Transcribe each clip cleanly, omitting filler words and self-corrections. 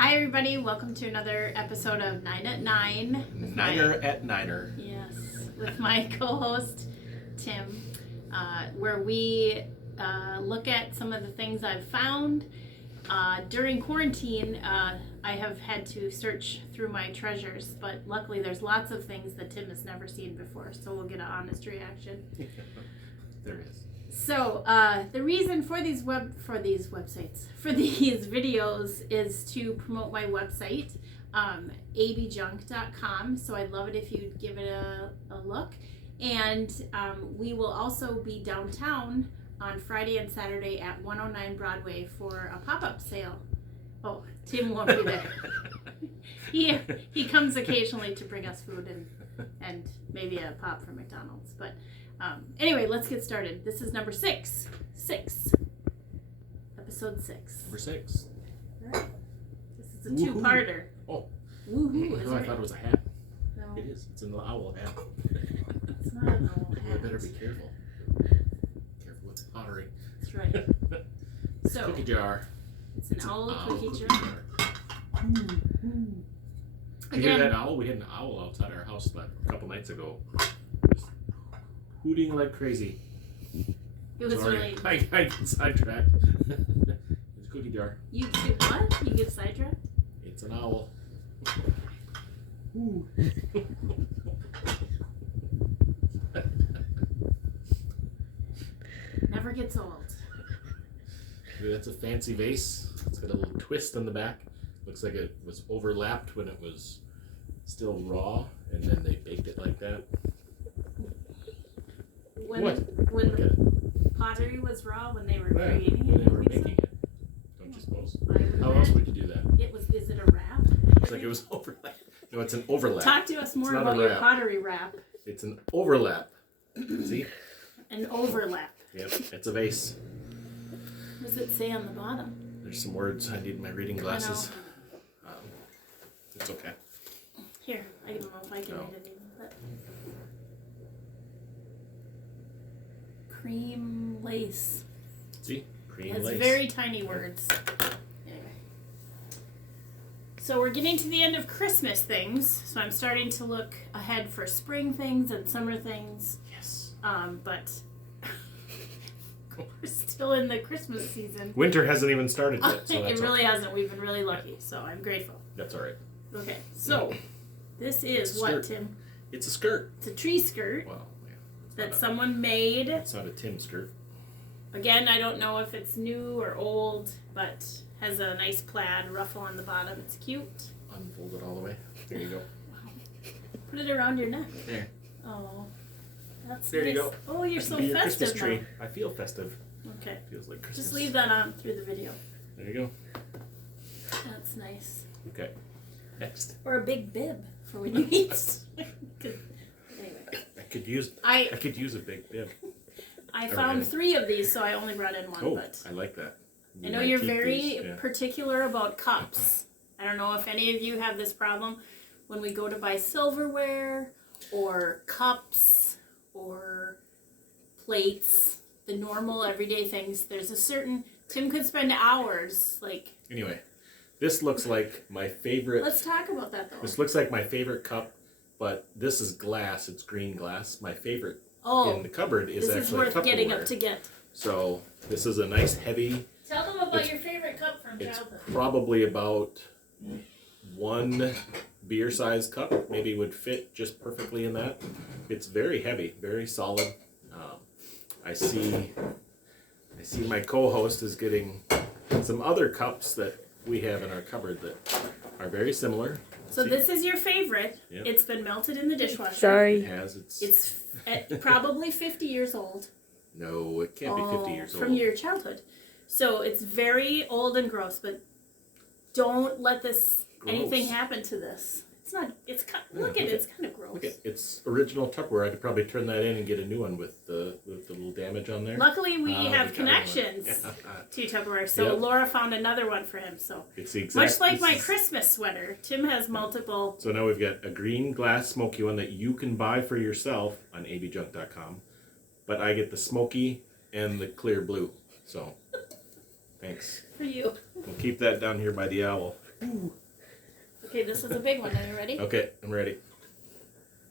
Hi everybody, welcome to another episode of 9 at 9. Niner at Niner. Yes, with my co-host Tim, where we look at some of the things I've found. During quarantine, I have had to search through my treasures, but luckily there's lots of things that Tim has never seen before, so we'll get an honest reaction. There is. So the reason for these videos is to promote my website, ABEEJUNK.com. So I'd love it if you'd give it a look. And we will also be downtown on Friday and Saturday at 109 Broadway for a pop-up sale. Oh, Tim won't be there. He comes occasionally to bring us food and maybe a pop from McDonald's, but. Anyway, let's get started. This is number 6. Episode 6. Number 6. Right. This is a two-parter. Oh. Woohoo. No, I thought it was a hat. No. It is. It's an owl hat. It's not an owl hat. I better be careful. Careful with the pottery. That's right. So, cookie jar. It's an owl cookie jar. Did you hear that owl? We had an owl outside our house a couple nights ago. Hooting like crazy. It was Sorry. really. I get sidetracked. It's a cookie jar. You get what? You get sidetracked? It's an owl. Ooh. Never gets old. That's a fancy vase. It's got a little twist on the back. Looks like it was overlapped when it was still raw, and then they baked it like that. When the pottery was raw, when they were creating it, when they were making it. Don't you suppose? How else would you do that? Is it a wrap? It's like it was overlap. No, it's an overlap. Talk to us more about your pottery wrap. It's an overlap. See? An overlap. Yep, it's a vase. What does it say on the bottom? There's some words. I need my reading glasses. It's okay. Here, I don't know if I can read it even. But... Cream lace. See? Cream It's lace. very tiny words. Anyway. So we're getting to the end of Christmas things. So I'm starting to look ahead for spring things and summer things. Yes. But we're still in the Christmas season. Winter hasn't even started yet. So It really hasn't. We've been really lucky. So I'm grateful. That's all right. Okay. So this is what, Tim? It's a skirt. It's a tree skirt. Well, that someone made. It's not a Tim skirt. Again, I don't know if it's new or old, but has a nice plaid ruffle on the bottom. It's cute. Unfold it all the way. There you go. Wow. Put it around your neck. There. Oh, that's there nice. You go. Oh, you're so be your festive Christmas tree. now. I feel festive. Okay. Feels like Christmas. Just leave that on through the video. There you go. That's nice. Okay. Next. Or a big bib for when you eat. Anyway. I could use a big bib. I found 3 of these, so I only brought in one. Oh, but I like that. I know you're very particular about cups. I don't know if any of you have this problem when we go to buy silverware or cups or plates, the normal everyday things. There's a certain Tim could spend hours like. Anyway, this looks like my favorite. Let's talk about that though. This looks like my favorite cup. But this is glass. It's green glass. My favorite in the cupboard is actually Tupperware. This is worth getting up to get. So this is a nice heavy. Tell them about your favorite cup from childhood. It's probably about 1 beer-sized cup. Maybe would fit just perfectly in that. It's very heavy, very solid. I see my co-host is getting some other cups that we have in our cupboard that are very similar. So this is your favorite. Yep. It's been melted in the dishwasher. Sorry. It has. It's probably 50 years old. No, it can't be 50 years old. From your childhood. So it's very old and gross, but don't let anything happen to this. It's not, look at it, it's kind of gross. Look at it's original Tupperware. I could probably turn that in and get a new one with the little damage on there. Luckily, we have connections to Tupperware, so Laura found another one for him. So it's the exact, much like my Christmas sweater, Tim has multiple. So now we've got a green glass smoky one that you can buy for yourself on ABEEJUNK.com, but I get the smoky and the clear blue. So thanks. For you. We'll keep that down here by the owl. Ooh. Okay, this is a big one. Are you ready? Okay, I'm ready.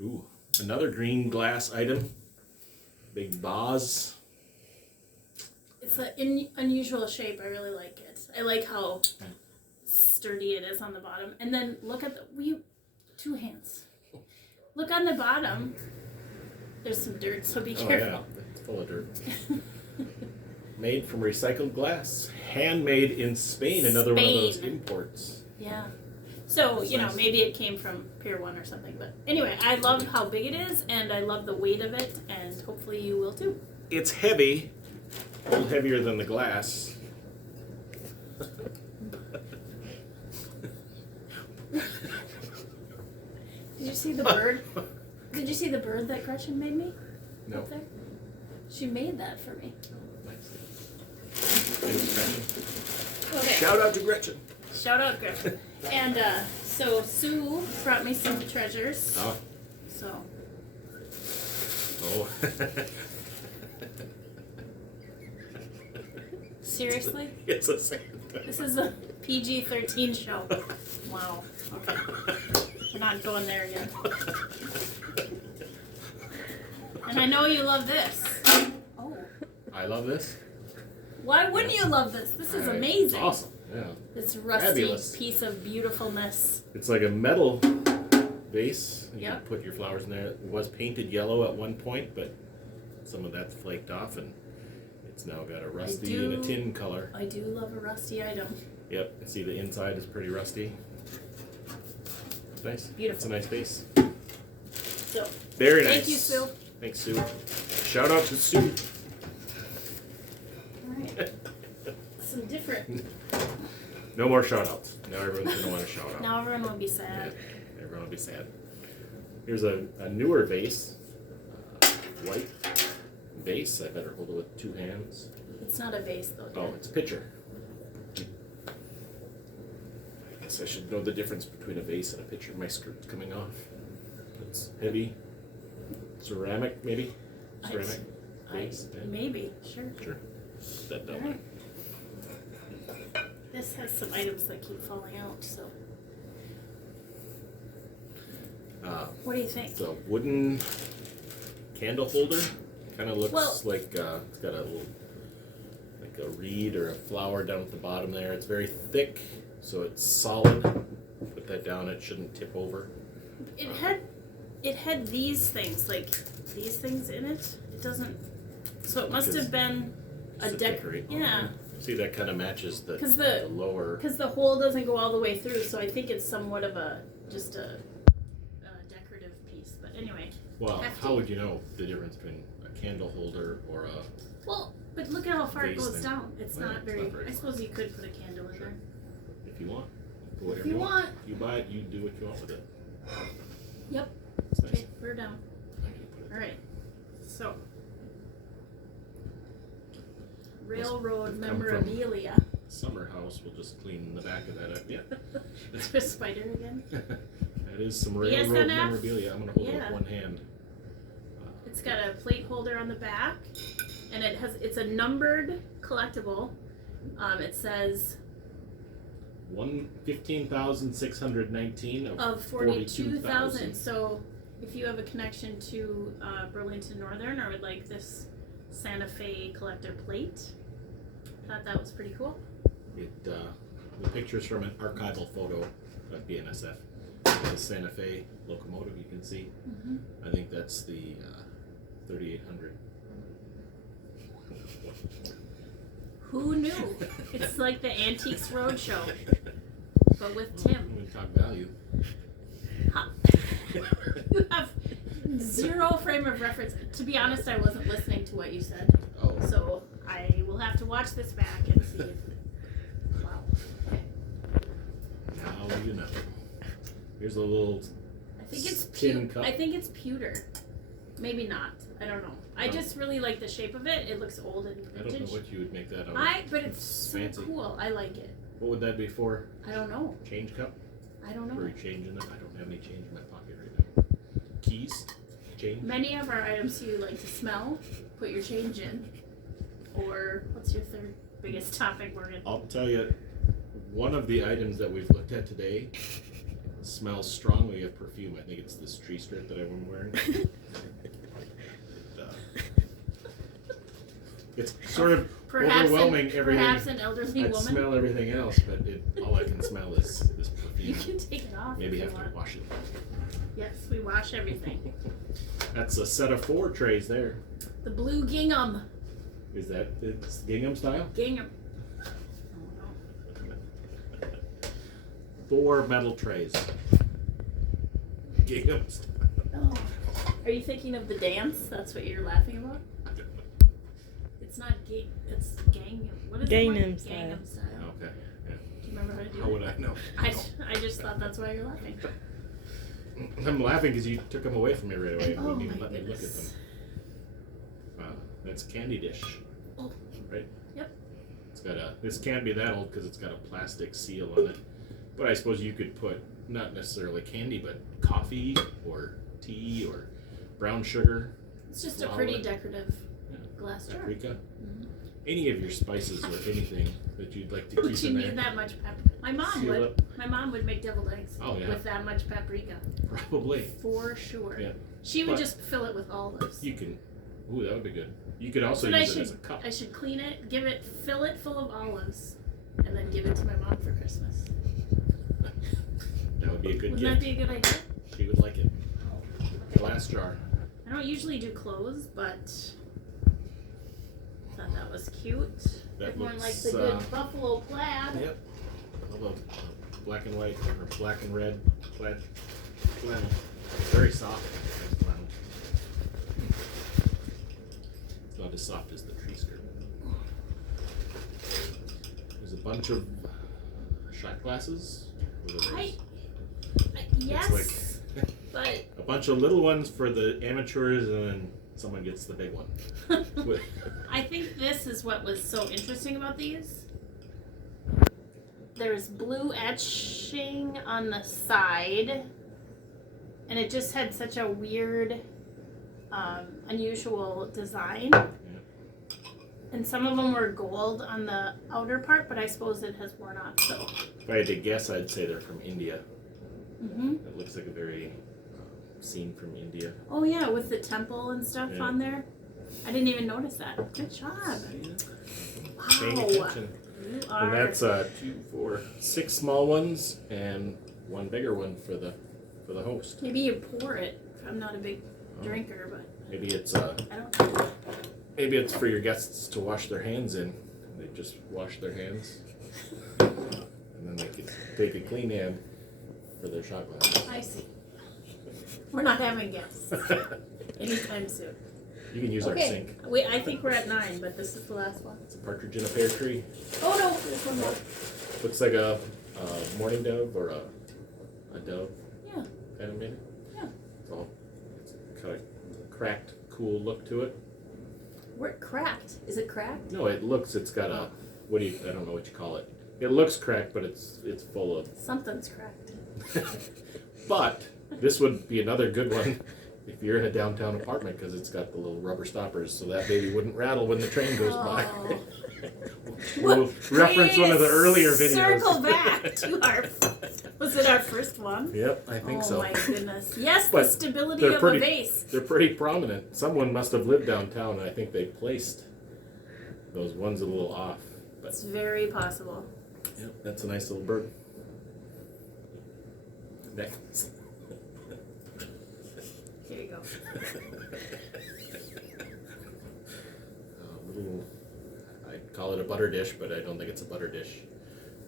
Ooh, another green glass item. Big vase. It's an unusual shape. I really like it. I like how sturdy it is on the bottom. And then look at the 2 hands. Look on the bottom. There's some dirt, so be careful. Oh yeah, it's full of dirt. Made from recycled glass. Handmade in Spain. Another one of those imports. Yeah. So, That's you know, nice. maybe it came from Pier 1 or something. But anyway, I love how big it is, and I love the weight of it, and hopefully you will too. It's heavy. A little heavier than the glass. Did you see the bird? Did you see the bird that Gretchen made me? No. Up there? She made that for me. Okay. Shout out to Gretchen. Shout out, Gretchen. And so Sue brought me some treasures. Oh. So Oh. seriously, It's a sand. this is a PG-13 show. Wow. Okay. We're not going there again. And I know you love this. Oh. I love this. Why wouldn't you love this? This is It's amazing. awesome. Yeah. This rusty Fabulous. piece of beautifulness. It's like a metal vase. You Yep. can put your flowers in there. It was painted yellow at one point, but some of that's flaked off, and it's now got a rusty and a tin color. I do love a rusty item. Yep. See, the inside is pretty rusty. It's nice. Beautiful. It's a nice vase. So, Very nice. thank you, Sue. Thanks, Sue. Shout out to Sue. Alright. Some different. No more shout outs. Now everyone's going to want to shout out. Now everyone will be sad. Yeah, everyone will be sad. Here's a newer vase. White vase. I better hold it with 2 hands. It's not a vase though. Oh, it's a pitcher. I guess I should know the difference between a vase and a pitcher. My skirt's coming off. It's heavy. Ceramic, maybe? Ceramic vase? Yeah. Maybe, sure. Sure. That down Alright. This has some items that keep falling out, so. there. What do you think? It's a wooden candle holder. Kind of looks Well- like it's got a little, like a reed or a flower down at the bottom there. It's very thick, so it's solid. Put that down; it shouldn't tip over. It had these things, like these things in it. It doesn't. So it must have been a decorate. Yeah, See, that kind of matches the 'Cause the lower. because the hole doesn't go all the way through. So I think it's somewhat of just a decorative piece. But anyway. Well, hefty. how would you know the difference between a candle holder or a? Well, but look at how far it Vase goes thing. down. It's Well, not it's very. not very I suppose you could put a candle in there. If you want, put whatever If you want. You buy it. You do what you want with it. Yep. It's nice. Okay, we're down. I'm gonna put it- All right. So. Railroad come from- memorabilia. Summer house. We'll just clean the back of that up. Yeah. Is there a spider again? That is some railroad BSNF? memorabilia. I'm gonna hold it Yeah. with one hand. It's got a plate holder on the back, and it's a numbered collectible. It says 15,619 of 42,000. So if you have a connection to Burlington Northern or would like this Santa Fe collector plate, thought that was pretty cool. The picture's from an archival photo of BNSF. The Santa Fe locomotive, you can see. Mm-hmm. I think that's the 3800. Who knew? It's like the Antiques Roadshow, but with Tim. We talk value. Huh. You have zero frame of reference. To be honest, I wasn't listening to what you said, Oh. so I will have to watch this back and see if. Wow. Okay. Now you know. Here's a little. I think it's tin cup. I think it's pewter. Maybe not. I don't know. I Oh. just really like the shape of it. It looks old and I don't vintage. know what you would make that out of. But it's so fancy. cool. I like it. What would that be for? I don't know. Change cup? I don't Or know. are you changing it? I don't have any change in my pocket right now. Keys? Change? Many of our items you like to smell, put your change in. Or what's your third biggest topic, Morgan? I'll tell you, one of the items that we've looked at today smells strongly of perfume. I think it's this tree skirt that I'm wearing. It's sort of overwhelming. Perhaps an elderly I woman. smell everything else, but all I can smell is this perfume. You can take it off. Maybe if have you to want. wash it. Yes, we wash everything. That's a set of 4 trays there. The blue gingham. Is that it's gingham style? Gingham. 4 metal trays. Gingham style. Oh. Are you thinking of the dance? That's what you're laughing about? It's not gang. It's gangnam. What is Gangnam it? style. Gangnam style. Okay. Yeah. Do you remember how to do How it? would I know? I just thought that's why you're laughing. I'm laughing because you took them away from me right away. You Oh wouldn't even my let me look at them. goodness. That's candy dish. Oh. Right? Yep. It's got this can't be that old because it's got a plastic seal on it. But I suppose you could put, not necessarily candy, but coffee or tea or brown sugar. It's just a pretty decorative Yeah. glass jar. Paprika. Mhm. Any of your spices or anything that you'd like to Would keep you in there. need that much pepper? My mom Seal would. it. My mom would make deviled eggs Oh, yeah. with that much paprika. Probably. For sure. Yeah. She would But just fill it with olives. You can, ooh, that would be good. You could also But use it as a cup. I should clean it, fill it full of olives, and then give it to my mom for Christmas. That would be a good Wouldn't that gift. be a good idea? She would like it. Okay. Glass jar. I don't usually do clothes, but thought that was cute. That Everyone likes looks, a good buffalo plaid. Yep. I love a black and white or black and red plaid flannel. It's very soft. Nice flannel. It's not as soft as the tree skirt. There's a bunch of shot glasses. Yes, but A bunch of little ones for the amateurs, and then someone gets the big one. With- I think this is what was so interesting about these. There's blue etching on the side, and it just had such a weird, unusual design. And some of them were gold on the outer part, but I suppose it has worn off. So. If I had to guess, I'd say they're from India. Mm-hmm. It looks like a very scene from India. Oh yeah, with the temple and stuff Yeah. on there. I didn't even notice that. Good job. Paying Wow. attention. You And are. that's 2, 4, 6 small ones and 1 bigger one for the host. Maybe you pour it. I'm not a big Oh. drinker, but Maybe it's I don't. maybe it's for your guests to wash their hands in. They just wash their hands, and then they can take a clean hand for their shot glass. I see. We're not having guests anytime soon. You can use our sink. I think we're at 9, but this is the last one. It's a partridge in a pear tree. Oh no, there's one more. Looks like a mourning dove or a dove. Yeah. Kind of maybe. Yeah. It's kind of cracked, cool look to it. We're cracked. Is it cracked? No, it's got a, I don't know what you call it. It looks cracked, but it's full of. Something's cracked. But this would be another good one if you're in a downtown apartment because it's got the little rubber stoppers so that baby wouldn't rattle when the train goes by. Oh. We'll reference one of the earlier videos. Circle back to was it our first one? Yep, I think so. Oh my goodness. Yes, But the stability they're of pretty- a vase. They're pretty prominent. Someone must have lived downtown, and I think they placed those ones a little off. But It's very possible. yep, that's a nice little bird. Next. Here you go. Little, I'd call it a butter dish, but I don't think it's a butter dish.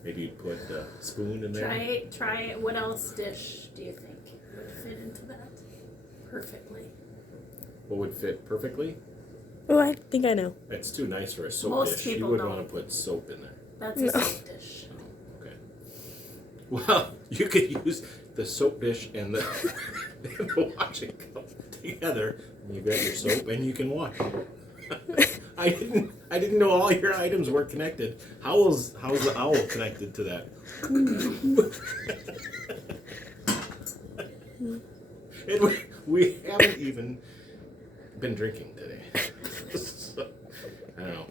Maybe you'd put a spoon in there. Try it. What else dish do you think would fit into that perfectly? What would fit perfectly? Oh, I think I know. It's too nice for a soap Most dish. You people would don't. want to put soap in there. That's No. a soap dish. Oh, okay. Well, you could use the soap dish and the, and the washing cup together. And you got your soap and you can wash. I didn't know all your items were connected. How's the owl connected to that? And we haven't even been drinking today. So, I don't know.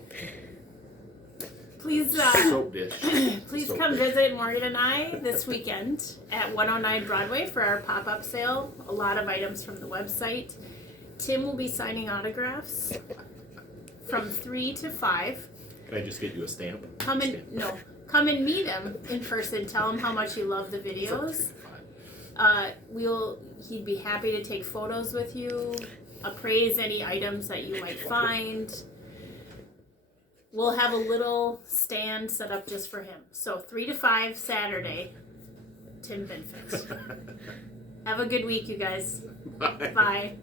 please soap dish. please Soap come dish. visit Morgan and I this weekend at 109 Broadway for our pop-up sale. A lot of items from the website. Tim will be signing autographs from 3 to 5. Can I just get you a stamp? Come and meet him in person. Tell him how much you love the videos. He'd be happy to take photos with you, appraise any items that you might find. We'll have a little stand set up just for him. So 3 to 5 Saturday, Tim Binfit. Have a good week, you guys. Bye. Bye.